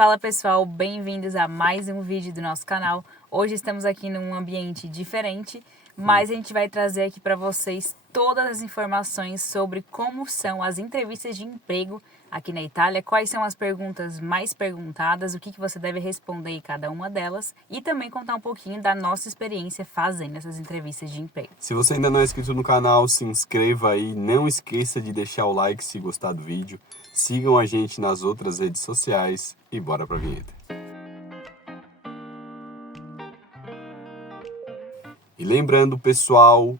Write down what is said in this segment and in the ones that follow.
Fala pessoal, bem-vindos a mais um vídeo do nosso canal. Hoje estamos aqui num ambiente diferente, mas a gente vai trazer aqui para vocês todas as informações sobre como são as entrevistas de emprego aqui na Itália, quais são as perguntas mais perguntadas, o que você deve responder em cada uma delas e também contar um pouquinho da nossa experiência fazendo essas entrevistas de emprego. Se você ainda não é inscrito no canal, se inscreva aí, não esqueça de deixar o like se gostar do vídeo, sigam a gente nas outras redes sociais e bora pra vinheta. E lembrando, pessoal,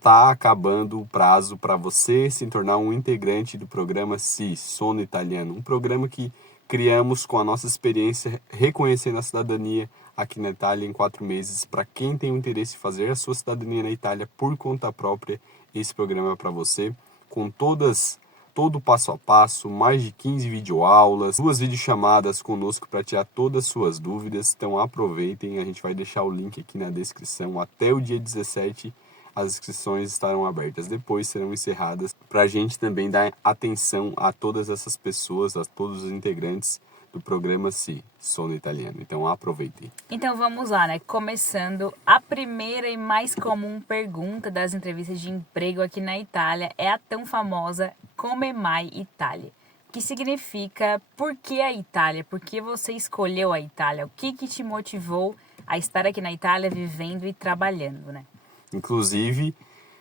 tá acabando o prazo para você se tornar um integrante do programa SI, Sono Italiano, um programa que criamos com a nossa experiência reconhecendo a cidadania aqui na Itália em 4 meses. Para quem tem o interesse em fazer a sua cidadania na Itália por conta própria, esse programa é para você, com todo o passo a passo, mais de 15 videoaulas, 2 videochamadas conosco para tirar todas as suas dúvidas. Então aproveitem, a gente vai deixar o link aqui na descrição. Até o dia 17 as inscrições estarão abertas, depois serão encerradas, para a gente também dar atenção a todas essas pessoas, a todos os integrantes do programa SI, Sono Italiano. Então aproveitem. Então vamos lá, né? Começando, a primeira e mais comum pergunta das entrevistas de emprego aqui na Itália é a tão famosa Come mai Italia, que significa por que a Itália? Por que você escolheu a Itália? O que te motivou a estar aqui na Itália vivendo e trabalhando, né? Inclusive,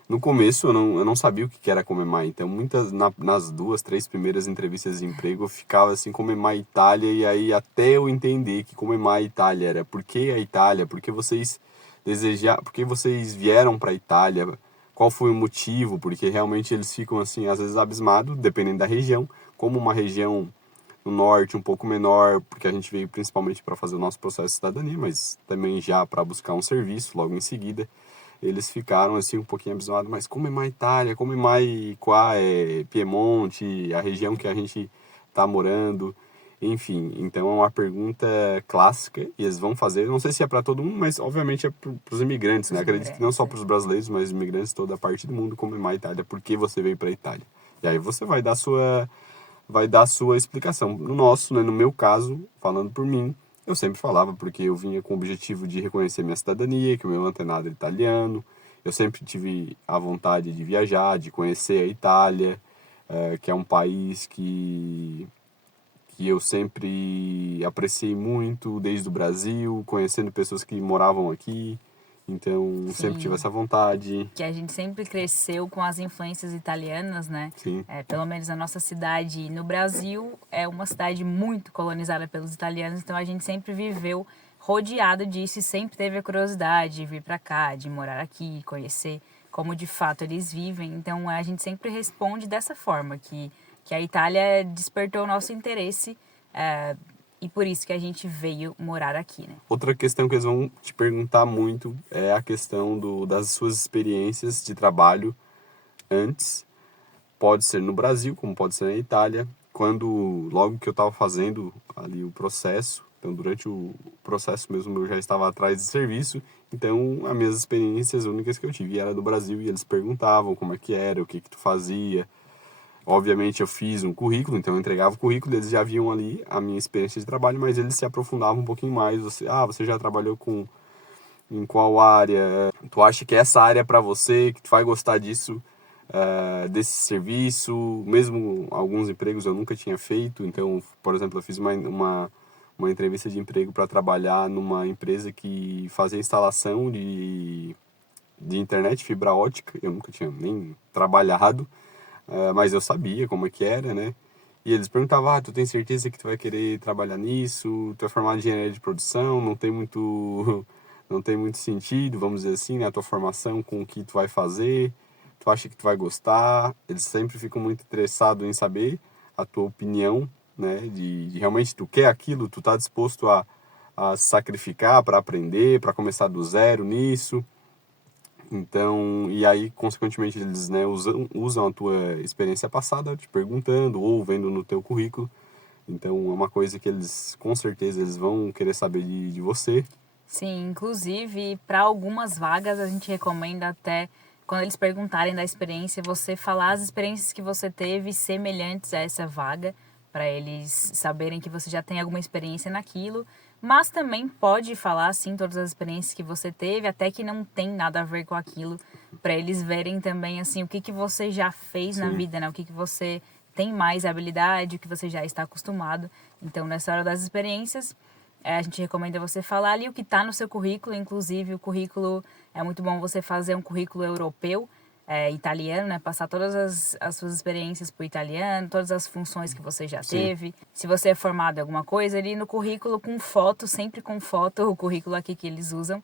no começo eu não sabia o que era Come mai, então nas 2, 3 primeiras entrevistas de emprego eu ficava assim, Come mai Itália, e aí até eu entender que Come mai Itália era por que a Itália, por que vocês vieram para a Itália, qual foi o motivo, porque realmente eles ficam assim, às vezes abismados, dependendo da região, como uma região no norte um pouco menor, porque a gente veio principalmente para fazer o nosso processo de cidadania, mas também já para buscar um serviço logo em seguida. Eles ficaram assim um pouquinho abismados, mas como é mais Itália, como é mais qua é Piemonte, a região que a gente está morando, enfim. Então é uma pergunta clássica e eles vão fazer, não sei se é para todo mundo, mas obviamente é para os imigrantes, né? Acredito que não só para os brasileiros, mas imigrantes de toda a parte do mundo, como é mais Itália, por que você veio para a Itália? E aí você vai dar a sua explicação. No nosso, né, no meu caso, falando por mim, eu sempre falava porque eu vinha com o objetivo de reconhecer minha cidadania, que o meu antenado era italiano. Eu sempre tive a vontade de viajar, de conhecer a Itália, que é um país que eu sempre apreciei muito desde o Brasil, conhecendo pessoas que moravam aqui. Então, sempre tive essa vontade. Que a gente sempre cresceu com as influências italianas, né? Sim. Pelo menos a nossa cidade no Brasil é uma cidade muito colonizada pelos italianos, então a gente sempre viveu rodeado disso e sempre teve a curiosidade de vir para cá, de morar aqui, conhecer como de fato eles vivem. Então a gente sempre responde dessa forma, que a Itália despertou o nosso interesse e por isso que a gente veio morar aqui, né? Outra questão que eles vão te perguntar muito é a questão das suas experiências de trabalho antes. Pode ser no Brasil, como pode ser na Itália. Logo que eu estava fazendo ali o processo, então durante o processo mesmo eu já estava atrás de serviço, então as minhas experiências únicas que eu tive era do Brasil e eles perguntavam como é que era, o que tu fazia. Obviamente eu fiz um currículo, então eu entregava o currículo, eles já viam ali a minha experiência de trabalho, mas eles se aprofundavam um pouquinho mais. Você já trabalhou em qual área? Tu acha que essa área é para você, que tu vai gostar disso, desse serviço? Mesmo alguns empregos eu nunca tinha feito, então, por exemplo, eu fiz uma entrevista de emprego para trabalhar numa empresa que fazia instalação de internet, fibra ótica. Eu nunca tinha nem trabalhado, mas eu sabia como é que era, né? E eles perguntavam, tu tem certeza que tu vai querer trabalhar nisso? Tu é formado em engenharia de produção, não tem muito, não tem muito sentido, vamos dizer assim, né? A tua formação com o que tu vai fazer, tu acha que tu vai gostar? Eles sempre ficam muito interessados em saber a tua opinião, né? De realmente tu quer aquilo, tu tá disposto a se sacrificar para aprender, para começar do zero nisso. Então, e aí, consequentemente, eles, né, usam a tua experiência passada te perguntando ou vendo no teu currículo. Então, é uma coisa que eles, com certeza, eles vão querer saber de você. Sim, inclusive, para algumas vagas a gente recomenda até, quando eles perguntarem da experiência, você falar as experiências que você teve semelhantes a essa vaga, para eles saberem que você já tem alguma experiência naquilo, mas também pode falar, sim, todas as experiências que você teve, até que não tem nada a ver com aquilo, para eles verem também, assim, o que que você já fez na Sim. vida, né? O que que você tem mais habilidade, o que você já está acostumado. Então, nessa hora das experiências, a gente recomenda você falar ali o que está no seu currículo, inclusive o currículo, é muito bom você fazer um currículo europeu, italiano, né? Passar todas as suas experiências para o italiano, todas as funções que você já Sim. teve. Se você é formado em alguma coisa, ali no currículo com foto, sempre com foto, o currículo aqui que eles usam.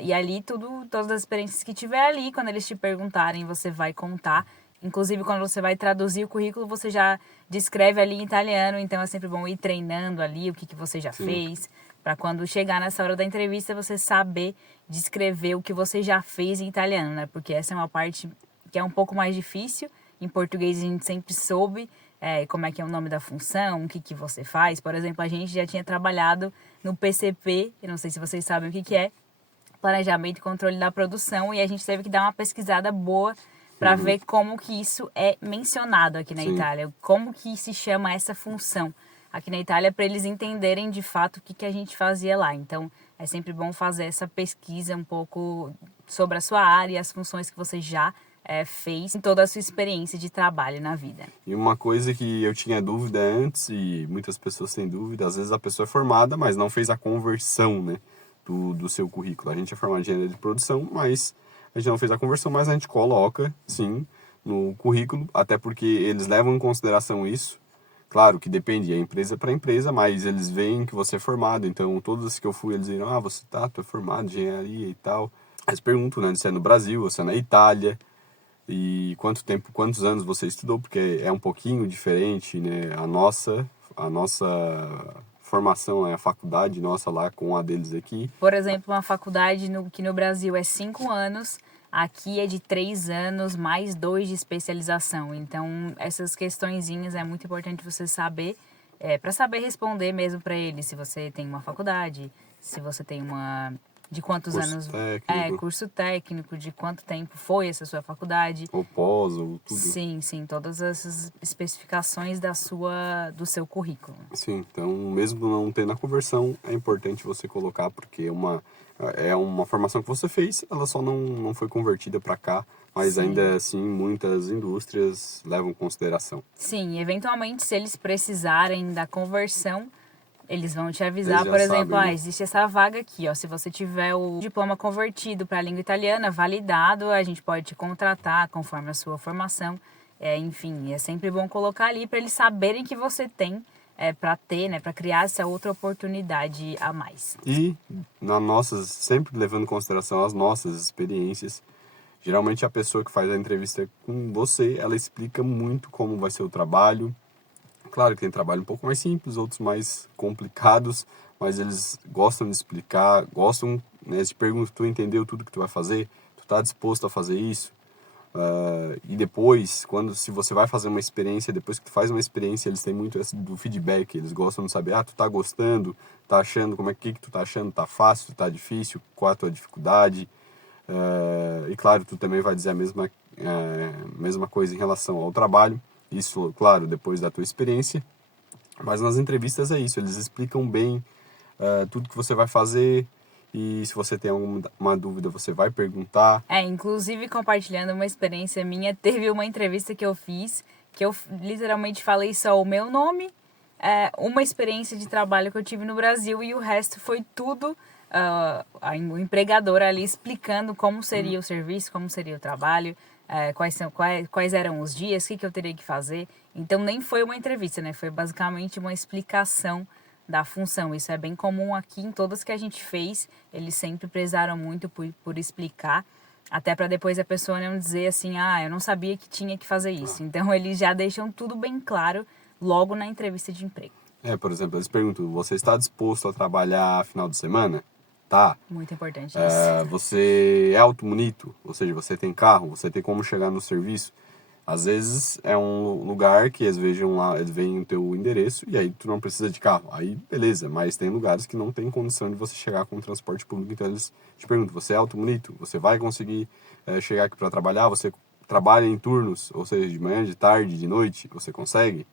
E ali todas as experiências que tiver ali, quando eles te perguntarem, você vai contar. Inclusive, quando você vai traduzir o currículo, você já descreve ali em italiano, então é sempre bom ir treinando ali o que, que você já Sim. fez, para quando chegar nessa hora da entrevista, você saber descrever o que você já fez em italiano, né? Porque essa é uma parte que é um pouco mais difícil. Em português, a gente sempre soube como é que é o nome da função, o que, que você faz. Por exemplo, a gente já tinha trabalhado no PCP, eu não sei se vocês sabem o que, que é, Planejamento e Controle da Produção, e a gente teve que dar uma pesquisada boa para ver como que isso é mencionado aqui na Sim. Itália, como que se chama essa função aqui na Itália, para eles entenderem de fato o que, que a gente fazia lá. Então, é sempre bom fazer essa pesquisa um pouco sobre a sua área e as funções que você já fez em toda a sua experiência de trabalho na vida. E uma coisa que eu tinha dúvida antes, e muitas pessoas têm dúvida, às vezes a pessoa é formada, mas não fez a conversão, né, do seu currículo. A gente é formado em engenharia de produção, mas a gente não fez a conversão, mas a gente coloca, sim, no currículo, até porque eles levam em consideração isso. Claro que depende, é empresa para empresa, mas eles veem que você é formado, então todas as que eu fui, eles diziam, tu é formado em engenharia e tal. Eles perguntam, né, se é no Brasil, se é na Itália, e quantos anos você estudou, porque é um pouquinho diferente, né? A nossa formação, a faculdade nossa lá com a deles aqui. Por exemplo, uma faculdade que no Brasil é 5 anos, aqui é de 3 anos, mais 2 de especialização. Então, essas questõezinhas é muito importante você saber, para saber responder mesmo para eles, se você tem uma faculdade, se você tem uma... De quantos Curso anos... técnico. Curso técnico, de quanto tempo foi essa sua faculdade. Ou pós, ou tudo. Sim, todas essas especificações do seu currículo. Sim, então mesmo não tendo a conversão, é importante você colocar, porque é uma formação que você fez, ela só não foi convertida para cá, mas Sim. ainda assim muitas indústrias levam em consideração. Sim, eventualmente, se eles precisarem da conversão, eles vão te avisar, Eles já por exemplo, sabem, né? existe essa vaga aqui, ó. Se você tiver o diploma convertido para a língua italiana, validado, a gente pode te contratar conforme a sua formação. Enfim, é sempre bom colocar ali para eles saberem que você tem para ter, né, para criar essa outra oportunidade a mais. E sempre levando em consideração as nossas experiências, geralmente a pessoa que faz a entrevista com você, ela explica muito como vai ser o trabalho. Claro que tem trabalho um pouco mais simples, outros mais complicados, mas eles gostam de explicar, gostam, né, de perguntar, tu entendeu tudo que tu vai fazer? Tu tá disposto a fazer isso? E depois, se você vai fazer uma experiência, depois que tu faz uma experiência, eles têm muito esse do feedback, eles gostam de saber, tu tá gostando, tá achando, como é que tu tá achando, tá fácil, tá difícil, qual a tua dificuldade? E claro, tu também vai dizer a mesma coisa em relação ao trabalho, isso, claro, depois da tua experiência, mas nas entrevistas é isso, eles explicam bem tudo que você vai fazer, e se você tem alguma dúvida, você vai perguntar. Inclusive, compartilhando uma experiência minha, teve uma entrevista que eu fiz, que eu literalmente falei só o meu nome, uma experiência de trabalho que eu tive no Brasil, e o resto foi tudo o empregador ali explicando como seria o serviço, como seria o trabalho, quais eram os dias, o que eu teria que fazer. Então, nem foi uma entrevista, né? Foi basicamente uma explicação da função. Isso é bem comum aqui em todas que a gente fez. Eles sempre prezaram muito por explicar, até para depois a pessoa não dizer assim, eu não sabia que tinha que fazer isso. Então, eles já deixam tudo bem claro logo na entrevista de emprego. Por exemplo, eles perguntam, você está disposto a trabalhar final de semana? Tá. Muito importante isso. Você é automonito, ou seja, você tem carro, você tem como chegar no serviço. Às vezes é um lugar que eles vejam lá, eles veem o teu endereço e aí tu não precisa de carro. Aí beleza, mas tem lugares que não tem condição de você chegar com o transporte público, então eles te perguntam, você é automonito? Você vai conseguir chegar aqui para trabalhar? Você trabalha em turnos, ou seja, de manhã, de tarde, de noite? Você consegue?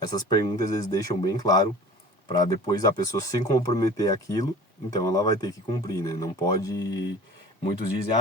essas perguntas eles deixam bem claro para depois a pessoa se comprometer aquilo, então ela vai ter que cumprir, né? Não pode... Muitos dizem,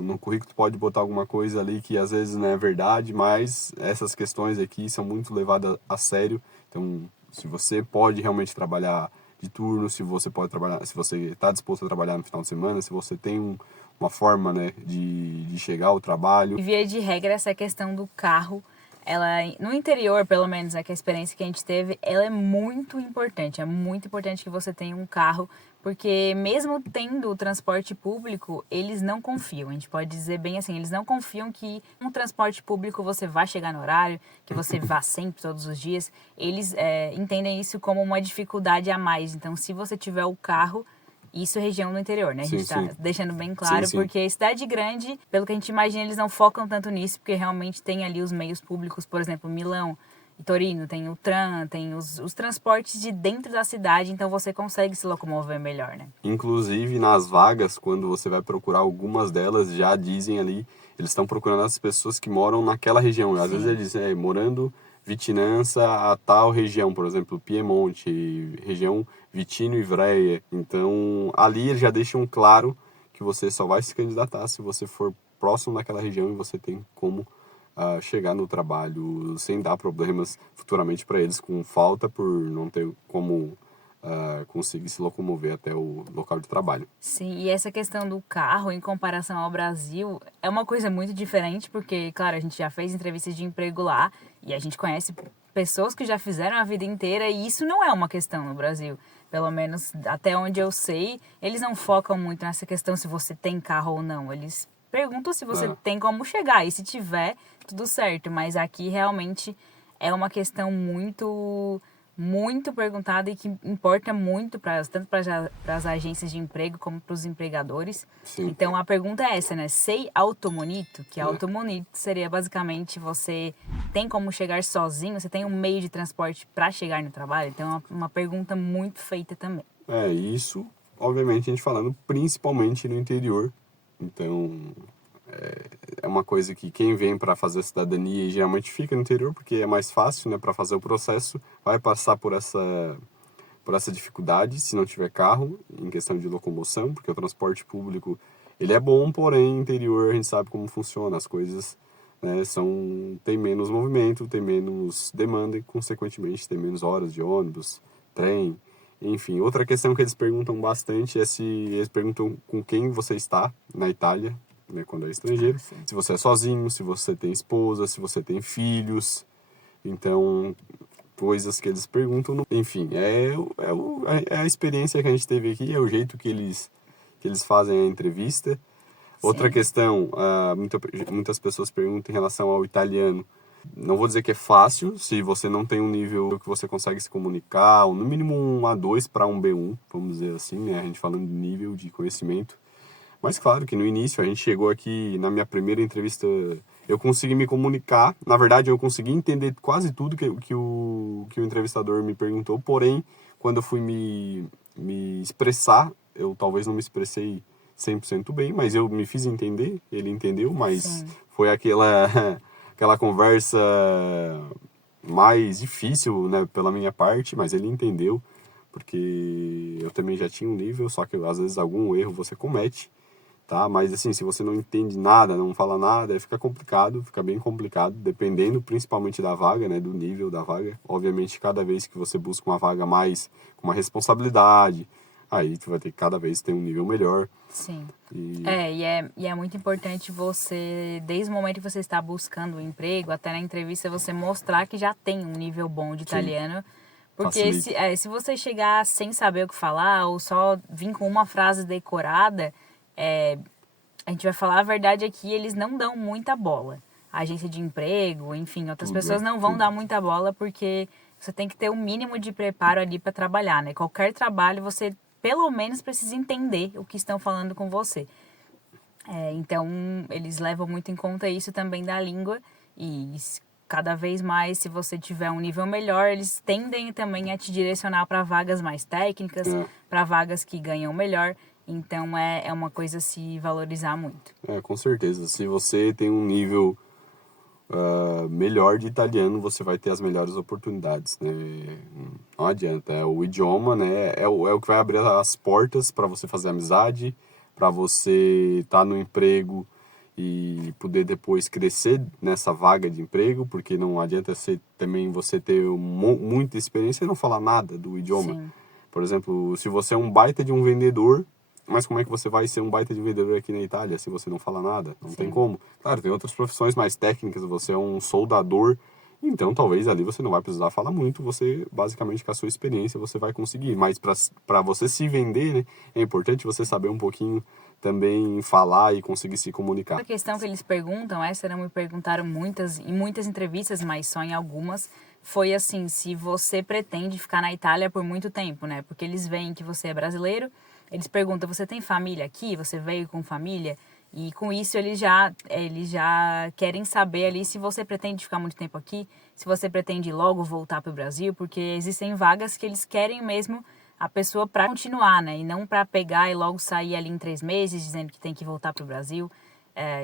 no currículo tu pode botar alguma coisa ali que às vezes não é verdade, mas essas questões aqui são muito levadas a sério. Então, se você pode realmente trabalhar de turno, se você pode trabalhar, se você está disposto a trabalhar no final de semana, se você tem uma forma, né, de chegar ao trabalho. E via de regra, essa questão do carro, ela, no interior, pelo menos, é que a experiência que a gente teve, ela é muito importante. É muito importante que você tenha um carro, porque mesmo tendo o transporte público, eles não confiam. A gente pode dizer bem assim, eles não confiam que um transporte público você vai chegar no horário, que você vá sempre, todos os dias. Eles entendem isso como uma dificuldade a mais. Então, se você tiver o carro, isso é região do interior, né? A gente tá deixando bem claro, Sim. porque cidade grande, pelo que a gente imagina, eles não focam tanto nisso, porque realmente tem ali os meios públicos, por exemplo, Milão e Torino, tem o tram, tem os transportes de dentro da cidade, então você consegue se locomover melhor, né? Inclusive, nas vagas, quando você vai procurar algumas delas, já dizem ali, eles estão procurando as pessoas que moram naquela região. Às vezes eles dizem, morando Vitinança a tal região, por exemplo, Piemonte, região Vitino e Ivrea. Então, ali eles já deixam claro que você só vai se candidatar se você for próximo daquela região e você tem como chegar no trabalho sem dar problemas futuramente para eles com falta por não ter como conseguir se locomover até o local de trabalho. Sim, e essa questão do carro em comparação ao Brasil é uma coisa muito diferente, porque, claro, a gente já fez entrevistas de emprego lá e a gente conhece pessoas que já fizeram a vida inteira e isso não é uma questão no Brasil. Pelo menos até onde eu sei, eles não focam muito nessa questão se você tem carro ou não. Eles perguntam se você tem como chegar e se tiver, tudo certo. Mas aqui realmente é uma questão muito perguntada e que importa muito tanto para as agências de emprego como para os empregadores. Sim. Então a pergunta é essa, né? Sei automonito, que automonito seria basicamente você tem como chegar sozinho, você tem um meio de transporte para chegar no trabalho? Então é uma pergunta muito feita também. Isso, obviamente, a gente falando principalmente no interior. Então, é uma coisa que quem vem para fazer a cidadania geralmente fica no interior porque é mais fácil, né, para fazer o processo, vai passar por essa dificuldade se não tiver carro em questão de locomoção, porque o transporte público ele é bom, porém interior a gente sabe como funciona as coisas, né, tem menos movimento, tem menos demanda e consequentemente tem menos horas de ônibus, trem, enfim. Outra questão que eles perguntam bastante é se eles perguntam com quem você está na Itália, né, quando é estrangeiro, se você é sozinho, se você tem esposa, se você tem filhos. Então, coisas que eles perguntam. Enfim, é a experiência que a gente teve aqui, é o jeito que eles fazem a entrevista. Outra questão, muitas pessoas perguntam em relação ao italiano. Não vou dizer que é fácil, se você não tem um nível que você consegue se comunicar, ou no mínimo um A2 para um B1, vamos dizer assim, né? A gente falando de nível de conhecimento. Mas claro que no início a gente chegou aqui, na minha primeira entrevista, eu consegui me comunicar. Na verdade, eu consegui entender quase tudo que o entrevistador me perguntou. Porém, quando eu fui me expressar, eu talvez não me expressei 100% bem, mas eu me fiz entender, ele entendeu, mas foi aquela conversa mais difícil, né, pela minha parte, mas ele entendeu, porque eu também já tinha um nível, só que às vezes algum erro você comete. Tá? Mas assim, se você não entende nada, não fala nada, fica complicado, fica bem complicado, dependendo principalmente da vaga, né, do nível da vaga. Obviamente, cada vez que você busca uma vaga mais com uma responsabilidade, aí tu vai ter que cada vez ter um nível melhor. Sim. E é muito importante você, desde o momento que você está buscando um emprego, até na entrevista, você mostrar que já tem um nível bom de italiano. Porque se você chegar sem saber o que falar, ou só vir com uma frase decorada, a gente vai falar a verdade aqui, eles não dão muita bola. A agência de emprego, enfim, outras pessoas não vão dar muita bola porque você tem que ter um mínimo de preparo ali para trabalhar, né? Qualquer trabalho você pelo menos precisa entender o que estão falando com você. Então, eles levam muito em conta isso também da língua e cada vez mais, se você tiver um nível melhor, eles tendem também a te direcionar para vagas mais técnicas, para vagas que ganham melhor. Então, é uma coisa a se valorizar muito. Com certeza. Se você tem um nível melhor de italiano, você vai ter as melhores oportunidades, né? Não adianta, o idioma, né, é o que vai abrir as portas para você fazer amizade, para você estar no emprego e poder depois crescer nessa vaga de emprego, porque não adianta também você ter muita experiência e não falar nada do idioma. Sim. Por exemplo, se você é um baita de um vendedor, mas como é que você vai ser um baita de vendedor aqui na Itália se você não fala nada? Não tem como. Claro, tem outras profissões mais técnicas, você é um soldador, então talvez ali você não vai precisar falar muito, você basicamente com a sua experiência você vai conseguir. Mas para você se vender, né, é importante você saber um pouquinho também falar e conseguir se comunicar. A questão que eles perguntam, essa não me perguntaram em muitas entrevistas, mas só em algumas, foi assim, se você pretende ficar na Itália por muito tempo, né? Porque eles veem que você é brasileiro, eles perguntam, você tem família aqui? Você veio com família? E com isso eles já querem saber ali se você pretende ficar muito tempo aqui, se você pretende logo voltar para o Brasil, porque existem vagas que eles querem mesmo a pessoa para continuar, né? E não para pegar e logo sair ali em 3 meses dizendo que tem que voltar para o Brasil.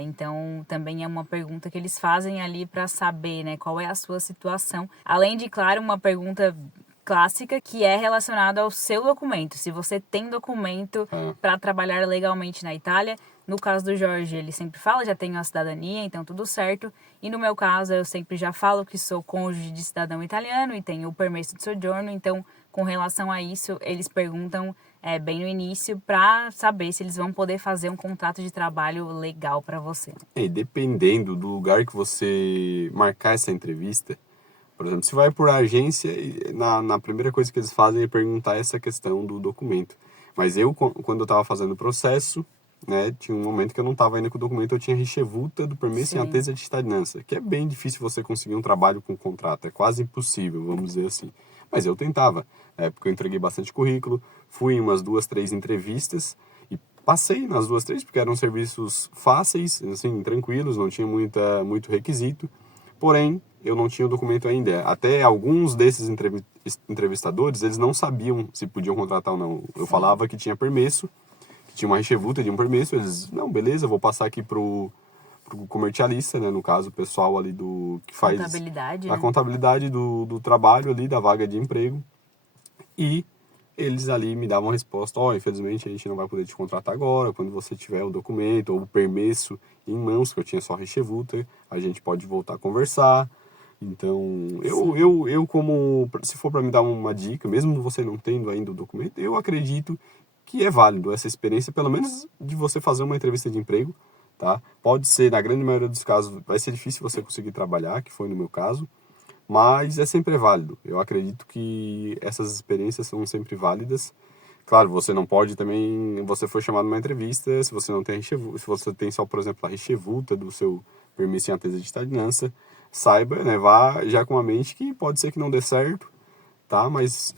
Então, também é uma pergunta que eles fazem ali para saber, né, qual é a sua situação. Além de, claro, uma pergunta clássica que é relacionada ao seu documento. Se você tem documento para trabalhar legalmente na Itália. No caso do Jorge, ele sempre fala, já tenho a cidadania, então tudo certo. E no meu caso, eu sempre já falo que sou cônjuge de cidadão italiano e tenho o permesso de soggiorno. Então, com relação a isso, eles perguntam bem no início para saber se eles vão poder fazer um contrato de trabalho legal para você. E dependendo do lugar que você marcar essa entrevista, por exemplo, se vai por agência, na primeira coisa que eles fazem é perguntar essa questão do documento. Mas quando eu estava fazendo o processo, né, tinha um momento que eu não estava ainda com o documento, eu tinha ricevuta do permesso em attesa di cittadinanza, que é bem difícil você conseguir um trabalho com contrato, é quase impossível, vamos dizer assim. Mas eu tentava, na época eu entreguei bastante currículo, fui em umas 2, 3 entrevistas e passei nas 2, 3 porque eram serviços fáceis, assim, tranquilos, não tinha muito requisito, porém eu não tinha o documento ainda. Até alguns desses entrevistadores, eles não sabiam se podiam contratar ou não. Eu falava que tinha permesso, tinha uma ricevuta de um permesso, eles, não, beleza, vou passar aqui pro comercialista, né, no caso, o pessoal ali que faz Contabilidade, a né? contabilidade do trabalho ali, da vaga de emprego, e eles ali me davam a resposta, infelizmente a gente não vai poder te contratar agora, quando você tiver o documento ou o permesso em mãos, que eu tinha só ricevuta, a gente pode voltar a conversar. Então, eu como, se for para me dar uma dica, mesmo você não tendo ainda o documento, eu acredito que é válido essa experiência, pelo menos de você fazer uma entrevista de emprego, tá? Pode ser, na grande maioria dos casos, vai ser difícil você conseguir trabalhar, que foi no meu caso, mas é sempre válido. Eu acredito que essas experiências são sempre válidas. Claro, você não pode também, você foi chamado numa entrevista, se você não tem se você tem só, por exemplo, a ricevuta do seu permisso em attesa de cittadinanza, saiba, né, vá já com a mente que pode ser que não dê certo, tá? Mas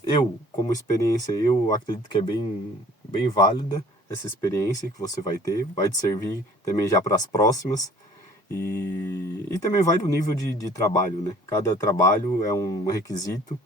como experiência, eu acredito que é bem válida essa experiência que você vai ter, vai te servir também já para as próximas. E também vai do nível de trabalho, né? Cada trabalho é um requisito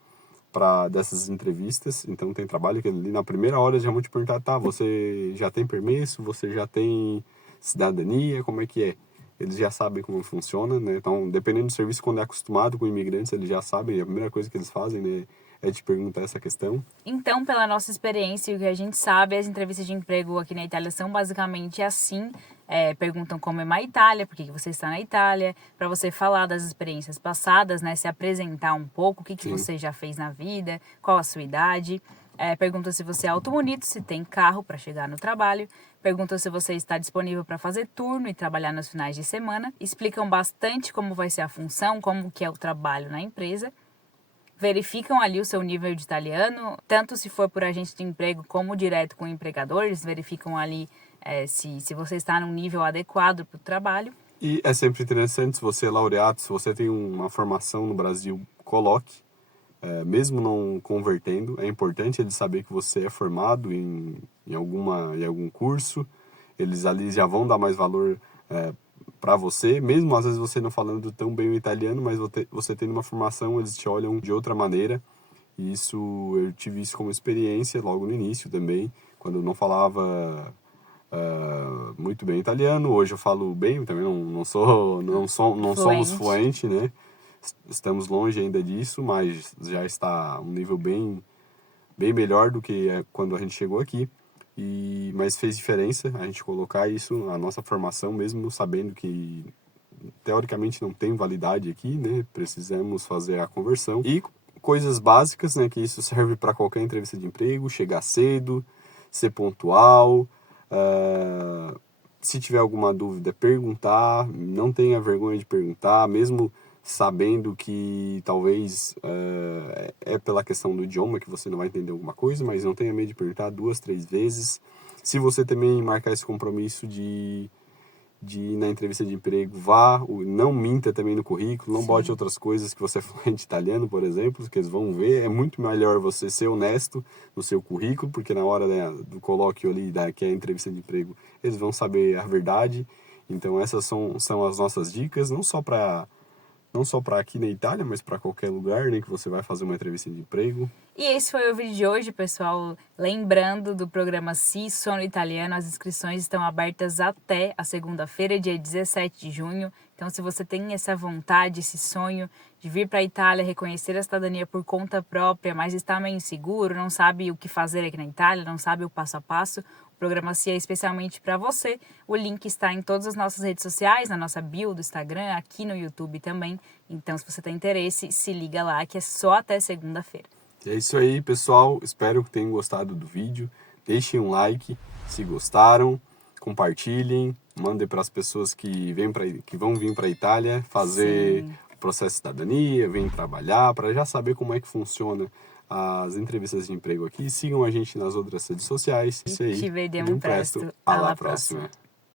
para dessas entrevistas. Então tem trabalho que ali na primeira hora já vão te perguntar, tá, você já tem permesso, você já tem cidadania, como é que é? Eles já sabem como funciona, né? Então, dependendo do serviço, quando é acostumado com imigrantes, eles já sabem, a primeira coisa que eles fazem, né, é te perguntar essa questão. Então, pela nossa experiência e o que a gente sabe, as entrevistas de emprego aqui na Itália são basicamente assim. Perguntam como é a Itália, por que você está na Itália, para você falar das experiências passadas, né, se apresentar um pouco, o que você já fez na vida, qual a sua idade. Perguntam se você é automonito, se tem carro para chegar no trabalho. Perguntam se você está disponível para fazer turno e trabalhar nos finais de semana. Explicam bastante como vai ser a função, como que é o trabalho na empresa. Verificam ali o seu nível de italiano, tanto se for por agente de emprego como direto com o empregador. Eles verificam ali se você está num nível adequado para o trabalho. E é sempre interessante, se você é laureado, se você tem uma formação no Brasil, coloque. Mesmo não convertendo, é importante eles saber que você é formado em algum curso. Eles ali já vão dar mais valor para você, mesmo às vezes você não falando tão bem o italiano, mas você tendo uma formação, eles te olham de outra maneira. E eu tive isso como experiência logo no início também, quando eu não falava muito bem italiano. Hoje eu falo bem, também não somos fluentes, né? Estamos longe ainda disso, mas já está um nível bem melhor do que quando a gente chegou aqui. Mas fez diferença a gente colocar isso na nossa formação, mesmo sabendo que teoricamente não tem validade aqui, né? Precisamos fazer a conversão. E coisas básicas, né? Que isso serve para qualquer entrevista de emprego: chegar cedo, ser pontual, se tiver alguma dúvida, perguntar, não tenha vergonha de perguntar, mesmo sabendo que talvez é pela questão do idioma que você não vai entender alguma coisa, mas não tenha medo de perguntar 2, 3 vezes. Se você também marcar esse compromisso de ir na entrevista de emprego, não minta também no currículo, não bote outras coisas que você é fluente italiano, por exemplo, que eles vão ver. É muito melhor você ser honesto no seu currículo, porque na hora do colóquio ali, que é a entrevista de emprego, eles vão saber a verdade. Então essas são as nossas dicas, não só para aqui na Itália, mas para qualquer lugar, né, que você vai fazer uma entrevista de emprego. E esse foi o vídeo de hoje, pessoal. Lembrando do programa Si Sono Italiano, as inscrições estão abertas até a segunda-feira, dia 17 de junho. Então, se você tem essa vontade, esse sonho de vir para a Itália, reconhecer a cidadania por conta própria, mas está meio inseguro, não sabe o que fazer aqui na Itália, não sabe o passo a passo, o programa Si é especialmente para você. O link está em todas as nossas redes sociais, na nossa bio do Instagram, aqui no YouTube também. Então, se você tem interesse, se liga lá, que é só até segunda-feira. É isso aí, pessoal. Espero que tenham gostado do vídeo. Deixem um like se gostaram, compartilhem, mandem para as pessoas que vão vir para a Itália fazer o processo de cidadania, vêm trabalhar, para já saber como é que funciona as entrevistas de emprego aqui. Sigam a gente nas outras redes sociais. Isso aí. Ci vediamo presto. Alla prossima.